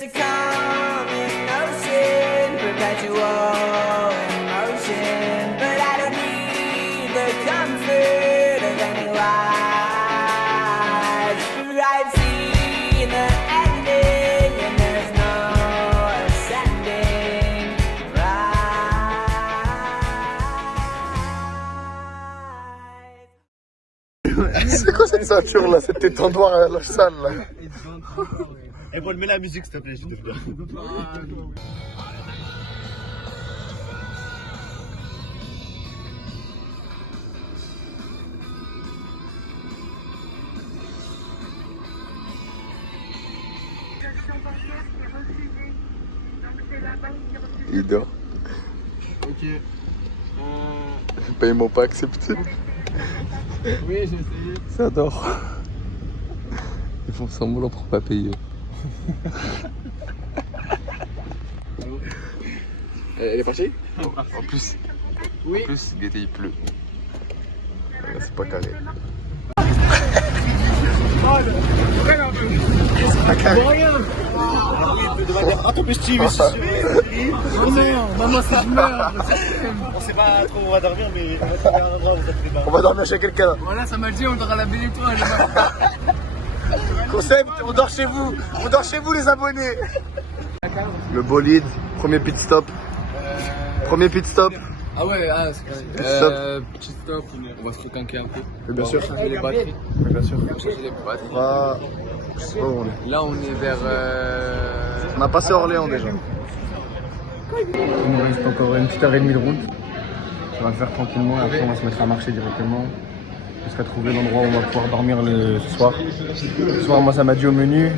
It's a calming ocean, perpetual emotion. But I don't need the comfort of any lies. For I've seen the ending, and there's no ascending rise. C'est quoi cette ceinture là, cette étendoir à la salle là? Et bon, mets la musique s'il te plaît, s'il te plaît. Il dort. Ok. Paiement pas accepté. Oui, j'ai essayé. Ça dort. Ils font semblant pour pas payer. Elle est partie? En plus, Oui. en plus, l'été il pleut. Là, c'est pas carré. C'est pas carré. Attends, mais Steve, c'est sûr. Oh non, maman, si je meurs. On sait pas trop où on va dormir, mais on va trouver un endroit où ça fait pas. On va dormir chez quelqu'un. Voilà, ça m'a dit, on dort à la belle étoile. Concept, on dort chez vous. On dort chez vous les abonnés. Le bolide, premier pit stop. Premier pit stop. Ah ouais, c'est petit stop. On va se requinquer un peu. Bien sûr. Changer les batteries. Bien sûr. Changer les batteries. On va... Je sais pas où on est. Là, on est vers. On a passé Orléans déjà. Il nous reste encore une petite heure et demie de route. On va le faire tranquillement et après on va se mettre à marcher directement jusqu'à trouver l'endroit où on va pouvoir dormir ce soir. Ce soir, moi ça m'a dit au menu.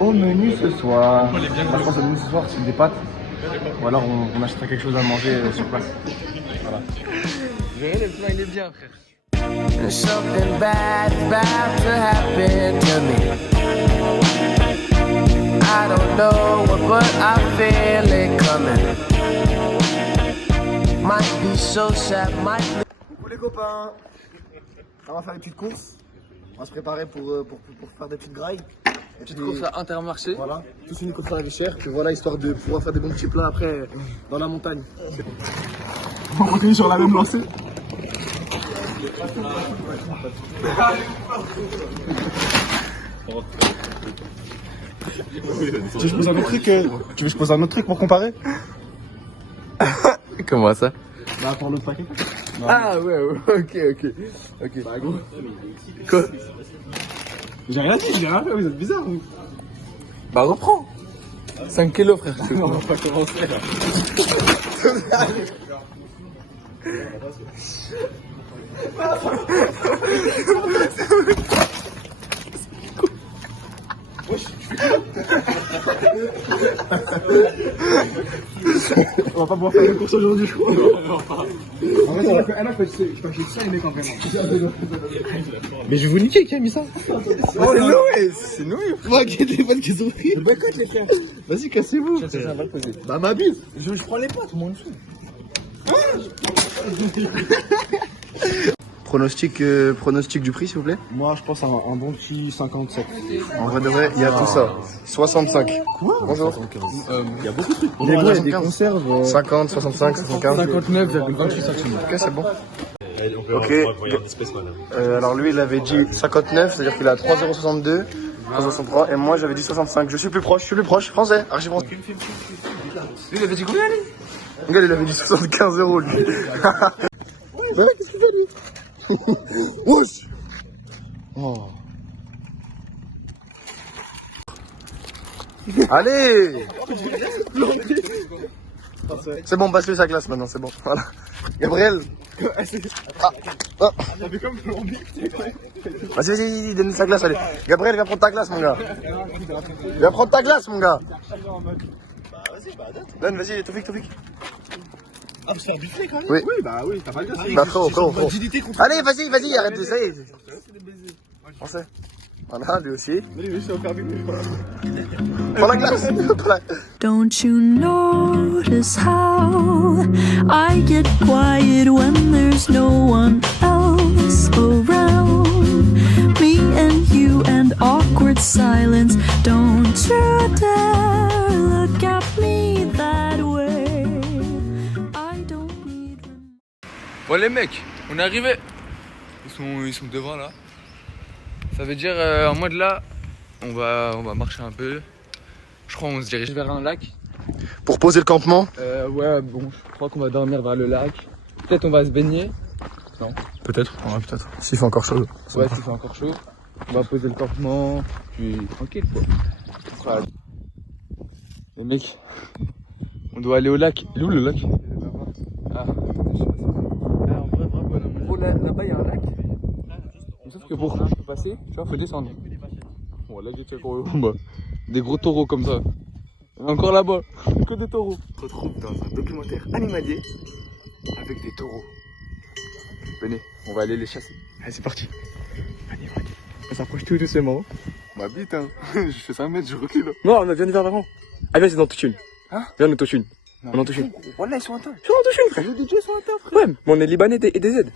Au menu ce soir. Moi, je pense au menu ce soir c'est des pâtes. Ou alors on achètera quelque chose à manger sur place. Voilà. Le plan, il est bien, frère. Something bad's about to happen to me. I don't know what, but I feel it coming. Might be so sad, might be... Coucou les copains. On va faire des petites courses. On va se préparer pour faire des petites grailles. Petite course à Intermarché. Voilà, tous unis contre la Richère. Puis voilà, histoire de pouvoir faire des bons petits plats après dans la montagne. On continue sur la même lancée. Tu veux que je pose un autre truc Tu veux que je pose un autre truc pour comparer? Comment ça? Bah pour l'autre paquet. Ah ouais, ok. Bah gros. Quoi? J'ai rien dit, vous êtes bizarre vous. Bah reprends. 5 kilos, frère. Non, on va pas commencer là. On va pas pouvoir faire une course aujourd'hui, je crois. En fait, elle a fait ça, il est quand même. Mais je vais vous niquer, qui a mis ça? C'est nous. Moi, qui ai des bonnes qu'ils ont pris. Boycott les frères. Vas-y, cassez-vous. Bah ma bise. Je prends les potes, moi, en dessous. Pronostic du prix, s'il vous plaît. Moi, je pense à un bon petit 57. En vrai de vrai, il y a tout ça. 65. Quoi? Bonjour. Il y a beaucoup de trucs. Il y a des conserves. 50, 65, 75. 59,28 centimes. Ok, c'est bon. Ok. Alors lui, il avait dit 59, c'est-à-dire qu'il a 3,062. 3,63. Et moi, j'avais dit 65. Je suis plus proche, Français, archi français. Lui, il avait dit combien, lui? Le gars, il avait dit 75 €, lui. Ouais, qu'est-ce qu'il fait, lui? Wesh! Oh. Allez! C'est bon, passe-lui sa classe maintenant, c'est bon. Voilà. Gabriel! Vas-y, donne sa glace, allez. Gabriel, viens prendre ta glace, mon gars. Viens prendre ta glace, mon gars. Donne, vas-y, Tofik. Ah, faut se faire buffler quand même. Oui. Oui, bah oui, t'as pas le gars. Bah, frérot. Allez, vas-y, arrête de ça. Français. Voilà, lui aussi. Prends la glace. Don't you notice how I get quiet when there's no one else around? Me and you and awkward silence. Don't you dare Bon les mecs, on est arrivé. Ils sont devant là. Ça veut dire en mode là, on va marcher un peu. Je crois qu'on se dirige vers un lac. Pour poser le campement? Ouais, bon, je crois qu'on va dormir vers le lac. Peut-être on va se baigner. Non. Peut-être, ouais, peut-être. S'il fait encore chaud. Ouais, s'il fait encore chaud. On va poser le campement, puis tranquille quoi. Les mecs, on doit aller au lac. Il est où le lac? Ah, je sais pas si en vrai, bonhomme. Oh, là-bas il y a un lac. Sauf que pour passer, tu vois, faut descendre. Bon, là j'ai des gros taureaux comme ça. Et encore là-bas, que des taureaux. On se retrouve dans un documentaire animalier avec des taureaux. Venez, on va aller les chasser. Allez, c'est parti. Allez. On s'approche tout doucement. Ma bite, hein. Je fais 5 mètres, je recule. Non, on vient de vers l'avant. Ah, viens, c'est dans touche une. Hein? Viens, on touche une. On en touche une. Voilà, ils sont en tas. Viens, on touche une, frère. Les DJ sont en tas, frère. Ouais, mais on est libanais et des aides.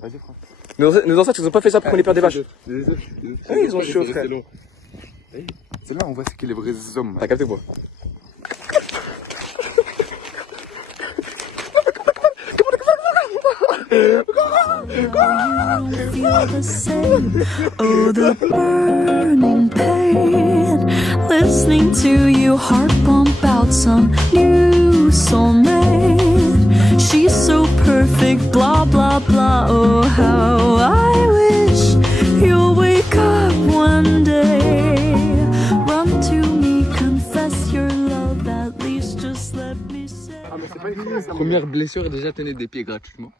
Vas-y, frère. Nos ancêtres, ils ont pas fait ça pour qu'on les perde des vaches. Oui, ils ont chaud, frère. C'est là on voit ce que les vrais hommes. T'as capté quoi? Feel the same. Oh, the burning pain. Listening to you heart pump out some new soulmate. She's so perfect, blah blah blah. Oh, how I wish you'll wake up one day. Run to me, confess your love. At least just let me say. Première blessure, déjà tenez des pieds gratuitement.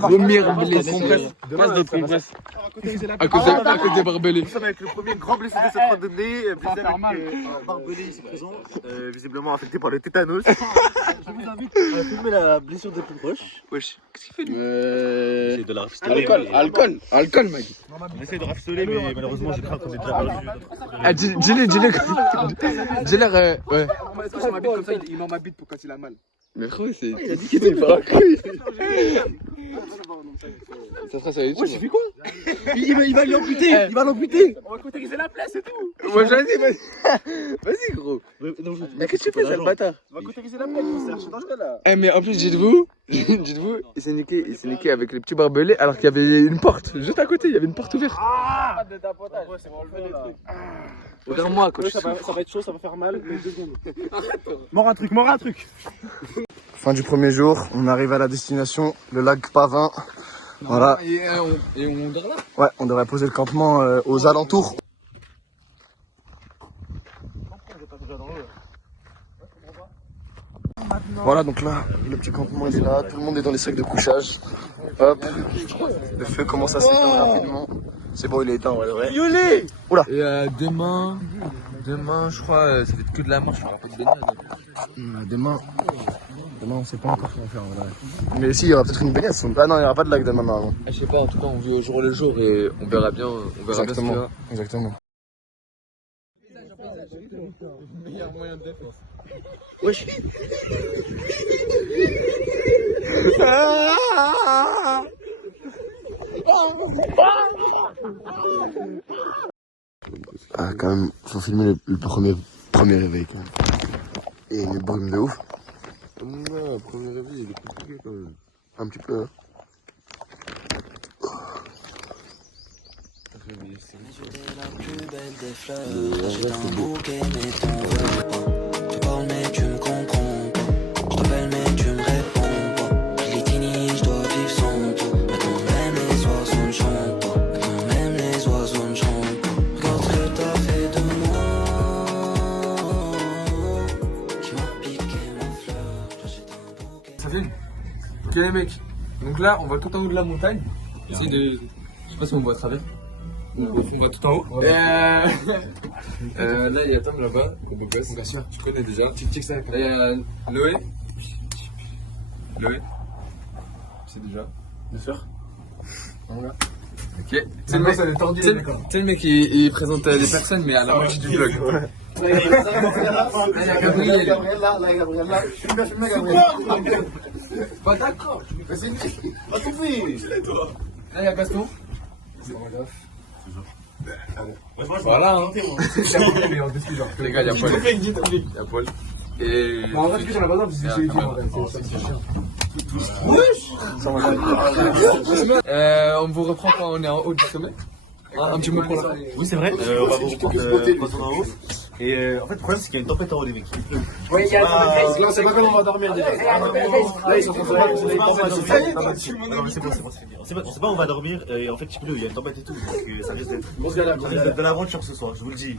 Première blessure. Passe d'autres compresses. À cause des barbelés. Nous sommes avec le premier grand blessé de cette randonnée, blessé avec barbelé ici présent, visiblement affecté par le tétanos. Je vous invite à filmer la blessure des plus proches. Wesh, qu'est-ce qu'il fait lui? J'essaie de la rafistoler. Alcool, mec. On essaie de rafistoler, mais malheureusement j'ai craint qu'on est déjà perdu. Ah, dis-le, ouais. Sur ma bite comme ça, il met ma bite pour quand il a mal. Mais frérot, il a dit qu'il était pas ça sera sur YouTube. Ouais, j'ai fait quoi? Il va l'amputer, il va l'amputer. On va cautériser la place et tout. Moi vas-y. Vas-y gros. Mais qu'est-ce que tu fais, sale bâtard? On va cautériser la place, c'est archi dangereux là. Eh mais en plus dites-vous, il s'est niqué avec les petits barbelés alors qu'il y avait une porte juste à côté, il y avait une porte ouverte. Ah, de tapotage. Ouais, c'est bon, enlever les trucs. Regarde-moi coach. Ça va être chaud, ça va faire mal, mais 2 secondes. Mort un truc. Fin du premier jour, on arrive à la destination, le lac Pavin. Voilà. Et on dort là? Ouais, on devrait poser le campement aux alentours. Voilà, donc là, le petit campement il est là, tout le monde est dans les sacs de couchage. Hop, le feu commence à s'éteindre rapidement. C'est bon, il est éteint, ouais, ouais. Violet. Oula. Et demain, je crois, ça va être que de la marche, on aura pas de baignade. Demain, on sait pas encore ce qu'on va faire en vrai. Mais si, il y aura peut-être une baignade. Ah non, il n'y aura pas de lac demain normalement. Je sais pas, en tout cas, on vit au jour le jour et on verra bien. Exactement. Bien Exactement. meilleur moyen de défense. Wesh. Ah, quand même, faut filmer le premier réveil quand même. Et une brume de ouf. Non, premier réveil, il est compliqué quand même. Un petit peu. Hein. J'étais la plus belle des fleurs. J'ai un bouquet, mais t'en veux pas. Tu parles, mais tu me comprends pas. Je t'appelle, mais tu me réponds pas. Je litini, je dois vivre sans toi. Maintenant, même les oiseaux ne chantent pas. Maintenant, même les oiseaux ne chantent pas. Regarde ce que t'as fait de moi. Qui m'a piqué ma fleur. J'achète un bouquet. Ça filme? Ok les mecs, donc là on va tout en haut de la montagne. Essaye de... Je sais pas si on voit à travers. On va tout en haut. Là il y a Tom là-bas, le beau gosse. Bien sûr. Tu connais déjà. Tic ça. Là il y a Loé. C'est déjà. Bien sûr. Voilà. Ok. C'est le mec il présente des personnes mais à la moitié du vlog. Là, il y a Gabriel. Là. Je suis bien, Gabriel. Pas d'accord. C'est une fille. Va tout faire. Là il y a Gaston. Voilà hein. Les gars, il y a Paul. Il y a Paul. Et... En vrai, ce que j'en ai pas besoin parce que c'est chiant. On vous reprend quand on est en haut du sommet. Un petit mot pour la. Oui, c'est vrai. On va vous reprendre quand on est en haut. Et en fait, le problème, c'est qu'il y a une tempête en haut, les mecs. Il pleut. Oui, il y a une tempête. Là, c'est pas comme on va dormir déjà. Là, ils sont en train de se Non, mais c'est bon, on sait pas où on va dormir. Et en fait, il pleut, il y a une tempête et tout. Donc ça risque d'être de l'aventure ce soir, je vous le dis.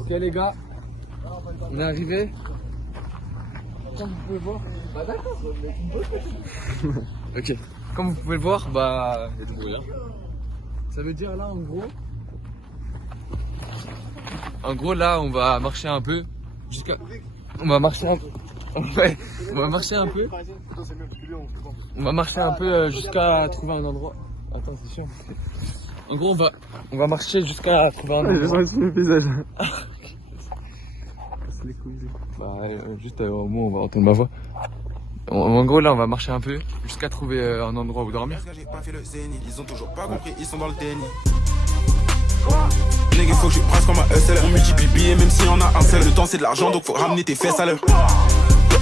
Ok les gars, on est arrivé. Comme vous pouvez voir, bah d'accord. Ok. Comme vous pouvez le voir, bah il y a du bruit. Ça veut dire là en gros là on va marcher un peu jusqu'à. On va marcher un peu. Ouais, on va marcher un peu. On va marcher un peu jusqu'à trouver un endroit. Attends, c'est chiant. En gros on va marcher jusqu'à trouver un endroit. J'ai senti le visage. Les couilles. Bah juste au moins on va entendre ma voix. En gros là on va marcher un peu jusqu'à trouver un endroit où dormir. J'ai pas fait le zénith, ils ont toujours pas compris, ils sont dans le déni. Les gars faut que je brasse comme un hustle. On multiplie billets même si on a un seul. Le temps c'est de l'argent donc faut ramener tes fesses à l'heure.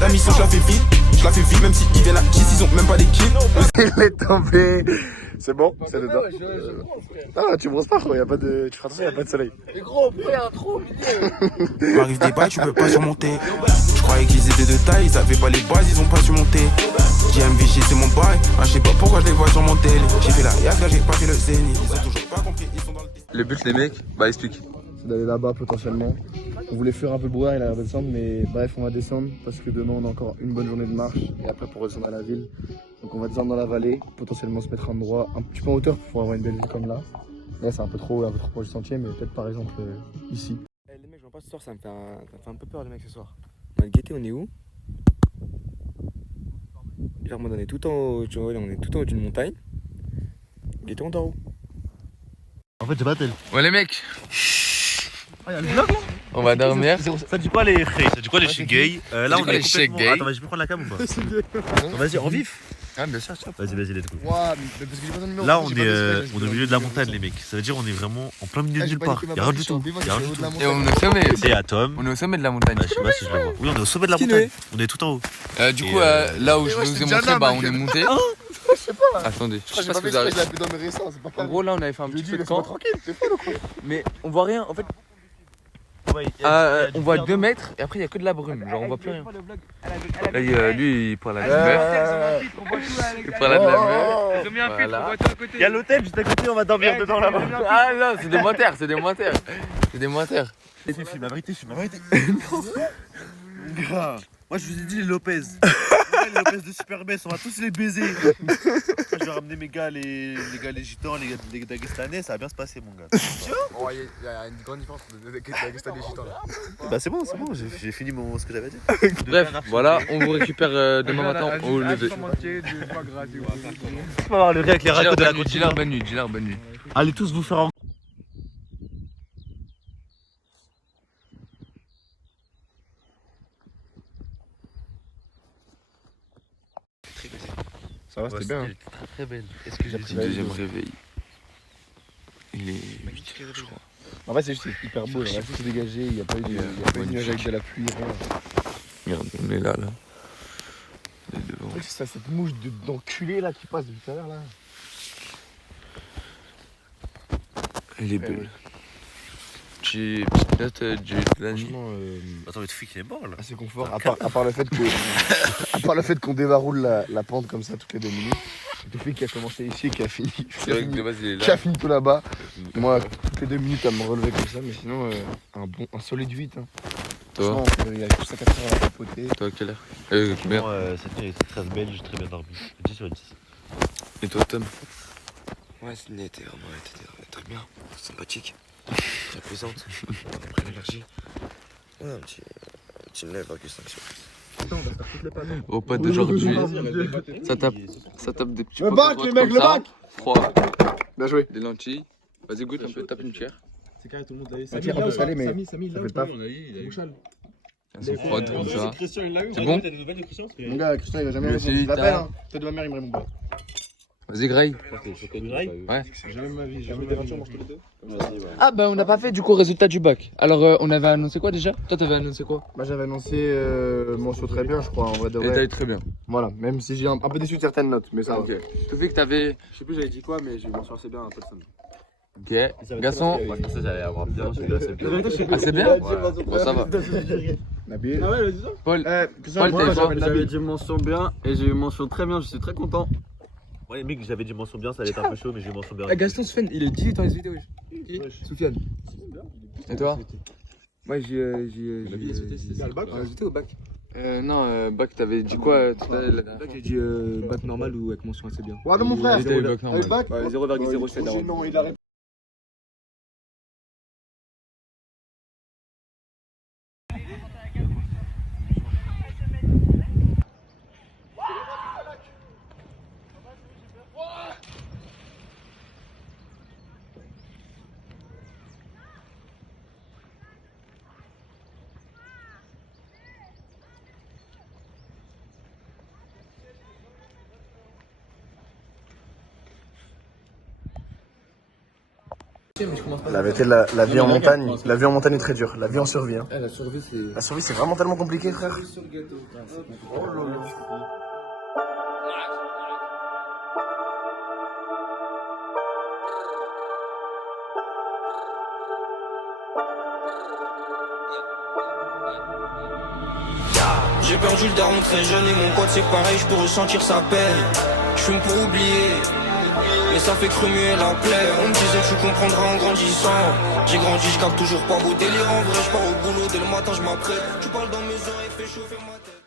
La mission je la fais vite, même si ils viennent à 10 ils ont même pas d'équipe. Il est tombé. C'est bon, c'est dedans. Ah, tu brosses pas, gros, y a pas de. Tu feras attention, y a pas de soleil. Mais gros, après un trou au milieu. M'arrive des bails, tu peux pas surmonter. Je croyais qu'ils étaient de taille, ils avaient pas les bases, ils ont pas surmonté. JMVG c'est mon bail, je sais pas pourquoi je les vois sur mon télé. J'ai fait la yaska, j'ai pas fait le zénith. Ils ont toujours pas compris, ils sont dans le dé. Le but les mecs, bah explique. C'est d'aller là-bas potentiellement. On voulait fuir un peu le brouillard, il a l'air de descendre, mais bref, on va descendre parce que demain on a encore une bonne journée de marche et après pour redescendre à la ville. Donc on va descendre dans la vallée, potentiellement se mettre à un endroit un petit peu en hauteur pour pouvoir avoir une belle vue comme là. Là c'est un peu trop proche du sentier, mais peut-être par exemple ici. Les mecs, je vois pas ce soir, ça me fait un peu peur les mecs ce soir. On a le guetté, on est où? Genre on est tout en haut, tu vois, on est tout en haut d'une montagne. Guetté, on dort où? En fait, j'ai pas tel. Ouais les mecs, Ah, y'a le vlog là? on va dormir. Ça dit quoi les frères? Ça dit quoi les shit gay? Là on quoi, est les shit complètement. gay? Attends, vas-y, je peux prendre la cam ou pas? Vas-y, en vif. Ah bien sûr, tiens. Vas-y, let's go. Ouah, mais parce que j'ai pas ton numéro. Là on est au milieu de la montagne les mecs. Ça veut dire on est vraiment en plein milieu de nulle part. Y'a rien du tout. Y'a rien du tout. Et on est au sommet aussi. Et à Tom. On est au sommet de la montagne. Je sais pas si je le vois. Oui, on est au sommet de la montagne. On est tout en haut. Du coup, là où je vous ai montré, bah on est monté. Attendez, je sais pas si vous arrivez. En gros, là on avait fait un petit peu de camp. Mais on voit rien. En fait, on voit 2 mètres et après il y a que de la brume. Genre on voit plus rien. Là, lui il prend la mer. Il prend la mer. Ils ont mis un Voilà. filtre, on voit tout à côté. Y'a l'hôtel juste à côté, on va dormir dedans là-bas. Ah non, c'est des monteurs, c'est des monteurs. C'est des monteurs. Filme la vérité, filme la vérité. Grave. Moi je vous ai dit les Lopez. Les Lopez de Superbest, on va tous les baiser. Je vais ramener mes gars, les gitans, les Dagestanais, ça va bien se passer mon gars. Il y a une grande différence de Dagestan et Gitans là. Bah c'est bon, j'ai fini ce que j'avais dit. Bref, voilà, on vous récupère demain matin au lever. On va avoir le rire avec les racots de la Dis continent. leur bonne nuit, dis leur bonne nuit. Allez tous vous faire un. Ça va, c'était bien. Très belle. Est-ce que j'ai Petit deuxième réveil. Il est 8 h je crois. En fait, c'est juste hyper beau. Là, c'est dégagé, il n'y a pas eu de nuage avec de la pluie, rien. Regarde, on est là. On est devant. C'est ça, cette mouche d'enculé là qui passe depuis tout à l'heure là. Elle est belle. Petite note du de la nuit. Franchement, Attends, mais tu fais qu'il est mort là. assez confort. À part le fait que, à part le fait qu'on dévaroule la pente comme ça toutes les 2 minutes. Le fait qui a commencé ici et qui a fini. C'est vrai que de base il est Qui a là. fini tout là-bas. Moi, toutes les 2 minutes à me relever comme ça, mais sinon, un solide 8. Hein. Toi, Franchement, il y a juste à 4 heures à papoter. toi à quelle heure combien? Cette nuit était très belle, j'ai très bien dormi. 10 sur 10. Et toi Tom? Ouais, cette nuit était vraiment très bien, sympathique, très plaisante. Après l'énergie. Ouais, un petit lèvre avec 5 sur. Au pas d'aujourd'hui, ça tape des petits Le pots bac, de les grotte mecs, comme le ça. bac. Froid, Bien joué. des lentilles. Vas-y goûte un peu, tape une cuillère. C'est carré, tout le monde l'a eu. Un tiers un peu salé, mais Samy, ça fait pas. Elles sont froides comme ça. Christian, il l'a eu. C'est bon? Mon gars, Christian, il va jamais Lui répondre. aussi, Je l'appelle, t'as- hein. Peut-être de ma mère, il me répond pas. Vas-y, Graille. Ouais. Jamais ma vie, jamais des voitures, les deux. Ah bah on n'a pas fait du coup résultat du bac. Alors on avait annoncé quoi déjà? Toi t'avais annoncé quoi? Bah, j'avais annoncé mention très bien, je crois, en vrai de Et t'as vrai. eu très bien. Voilà, même si j'ai un peu déçu de certaines notes, mais ça va. Ok. Tout fait que t'avais. Je sais plus j'avais dit quoi, mais j'ai eu mention assez bien à personne. Ok. Garçon. Moi, je pensais que j'allais avoir bien, j'ai eu assez bien. Ah c'est bien? Bon ça va. Nabil. Paul. Paul, t'as eu quoi? J'avais dit mention bien et j'ai eu mention très bien, je suis très content. Ouais, mec, j'avais dit mention bien, ça allait être un peu chaud, mais j'ai eu mention bien. Ah, Gaston Soufiane, il est 18 dans les vidéos. Soufiane. Et toi? Moi j'ai. T'as le bac J'étais au bac. Non, bac, t'avais dit quoi tout à l'heure? La dernière fois J'ai dit bac normal ou avec mention assez bien. Ouais, de mon frère. T'as eu le bac T'as eu le normal. bac? 0,07 d'avance. Non, il a répondu. La vérité, la vie en montagne, la vie en montagne est très dure. La vie en survie. Hein. La survie c'est. La survie, c'est vraiment tellement compliqué, frère. J'ai perdu le daron très jeune et mon pote c'est pareil, je peux ressentir sa peine. Je fume pour oublier, mais ça fait que remuer la plaie. On me disait tu comprendras en grandissant. J'ai grandi, je capte toujours pas vos délires. En vrai je pars au boulot dès le matin, je m'apprête. Tu parles dans mes oreilles, fais chauffer ma tête.